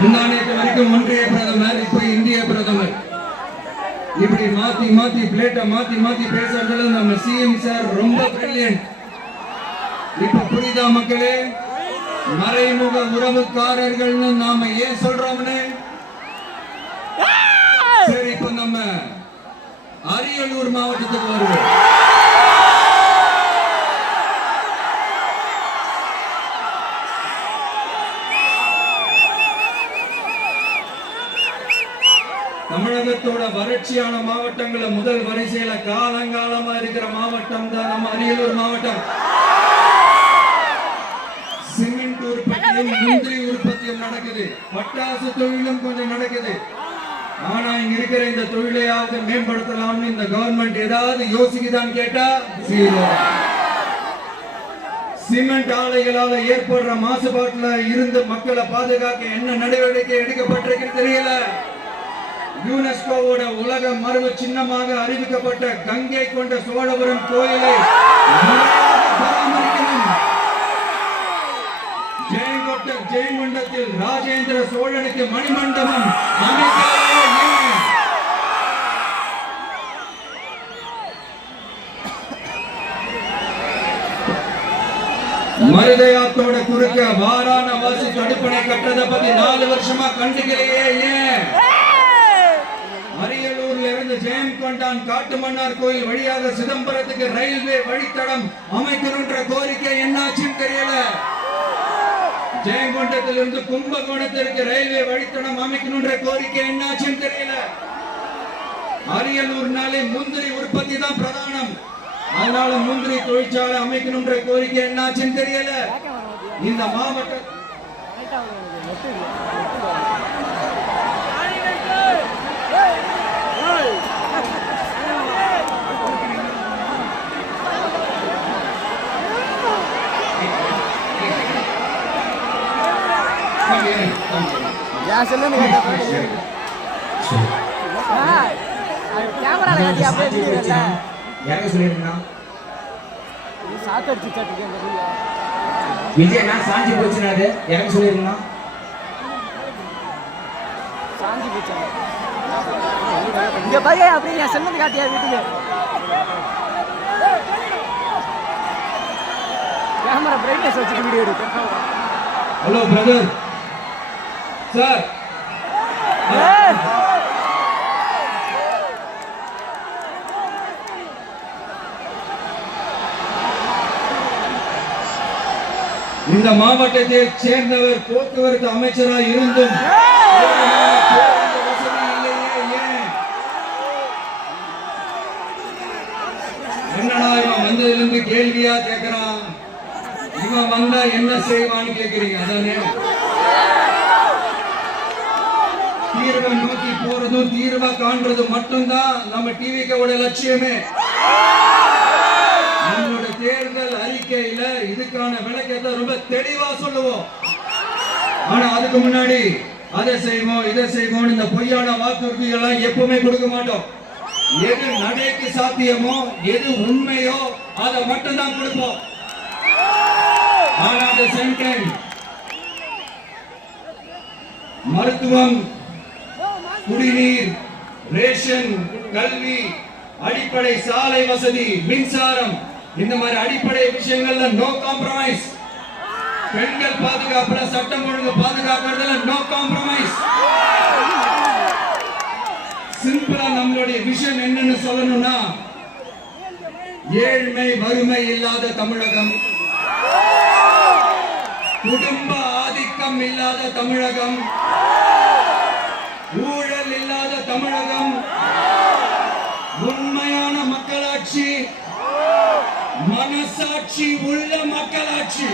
முந்தானேற்று வரைக்கும் ஒன்றிய பிரதமர் இப்ப இந்திய பிரதமர். இப்படி மாத்தி மாத்தி பிளேட்டை மாத்தி மாத்தி பேசுறதுல நம்ம சிஎம் சார் ரொம்ப பிரில்லியன்ட் இப்ப புரியுதா மக்களே? மறைமுக உறவுக்காரர்கள்னு நாம ஏன் சொல்றோம்னு? சரி இப்ப நம்ம அரியலூர் மாவட்டத்துக்கு வருவோம். தமிழகத்தோட வறட்சியான மாவட்டங்கள முதல் வரிசையில காலங்காலமா இருக்கிற மாவட்டம் தான் நம்ம அரியலூர் மாவட்டம். சிமெண்ட் உற்பத்தியும் முந்திரி உற்பத்தியும் நடக்குது. பட்டாசு தொழிலும் கொஞ்சம் நடக்குது. ஆனா இங்க இருக்கிற இந்த தொழிலையாவது மேம்படுத்தலாம்னு இந்த கவர்மெண்ட் ஏதாவது யோசிக்குதான்னு கேட்டா சீரோ சிமெண்ட் ஆலைகளால ஏற்படுற மாசுபாட்டுல இருந்து மக்களை பாதுகாக்க என்ன நடவடிக்கை எடுக்கப்பட்டிருக்குன்னு தெரியல. யுனெஸ்கோவோட உலக மரபு சின்னமாக அறிவிக்கப்பட்ட கங்கை கொண்ட சோழபுரம் கோயிலை முறையாக பராமரிக்கணும். ராஜேந்திர சோழனுக்கு மணிமண்டபம் மருதயாத்தோட மருதையாத்தோட குறுக்க வாரான வாசி தடுப்பணை கட்டத பத்தி நாலு வருஷமா கண்டுக்கலையே ஏன்? ஜெயம் கொண்டான் காட்டு காட்டுமன்னார் கோயில் வழியாக சிதம்பரத்துக்கு ரயில்வே வழித்தடம் அமைக்கணும்ன்ற கோரிக்கை என்னாச்சுன்னு தெரியல. ஜெயங்கொண்டத்திலிருந்து கும்பகோணத்திற்கு ரயில்வே வழித்தடம் அமைக்கணும்ன்ற கோரிக்கை என்னாச்சுன்னு தெரியல. அரியலூர்னாலே முந்திரி உற்பத்தி தான் பிரதானம். அதனால முந்திரி தொழிற்சாலை அமைக்கணும்ன்ற கோரிக்கை என்னாச்சுன்னு தெரியல. இந்த மாவட்ட ஏன் செல்லுன்னு கேமரா காட்டி அப்படியே வீடியோ இல்ல இறங்க சொல்லிருந்தா சாக்கு அடிச்சு சாட்டுக்கு அந்த வீடியோ விஜய் நான் சாஞ்சி போச்சுனாரு சாஞ்சி போச்சு இங்க பையன் அப்படியே என் செல்லுன்னு காட்டியா வீட்டுக்கு கேமரா பிரைட்னஸ் வச்சுட்டு வீடியோ எடுத்து ஹலோ பிரதர் சார் இந்த மாவட்டத்தை சேர்ந்தவர் போக்குவரத்து அமைச்சராக இருந்தும் என்னடா இவன் வந்ததிலிருந்து கேள்வியா கேட்கிறான் இவன் வந்தா என்ன செய்வான்னு கேக்குறீங்க? அதானே? தீர்வை நோக்கி போறதும் தீர்வை காண்றது மட்டும்தான் நம்ம டிவிக்கோட லட்சியமே. நம்மளோட தேர்தல் அறிக்கையில இதுக்கான விளக்கத்தை ரொம்ப தெளிவா சொல்லுவோம். ஆனா அதுக்கு முன்னாடி அதை செய்வோம் இதை செய்வோம் இந்த பொய்யான வாக்குறுதி எல்லாம் எப்பவுமே கொடுக்க மாட்டோம். எது நடைக்கு சாத்தியமோ எது உண்மையோ அதை மட்டும் தான் கொடுப்போம். ஆனா அந்த சேம் மருத்துவம் குடிநீர் ரேஷன் கல்வி அடிப்படை சாலை வசதி மின்சாரம். இந்த மாதிரி அடிப்படை விஷயங்கள்ல நோ காம்ப்ரமைஸ் பெண்கள் பாதுகாப்புல சட்டம் ஒழுங்கு பாதுகாக்கிறதுல நோ காம்ப்ரமைஸ் சிம்பிளா நம்மளுடைய விஷயம் என்னன்னு சொல்லணும்னா ஏழ்மை வறுமை இல்லாத தமிழகம். குடும்ப ஆதிக்கம் இல்லாத தமிழகம். தமிழகம். உண்மையான மக்களாட்சி. மனசாட்சி உள்ள மக்களாட்சி.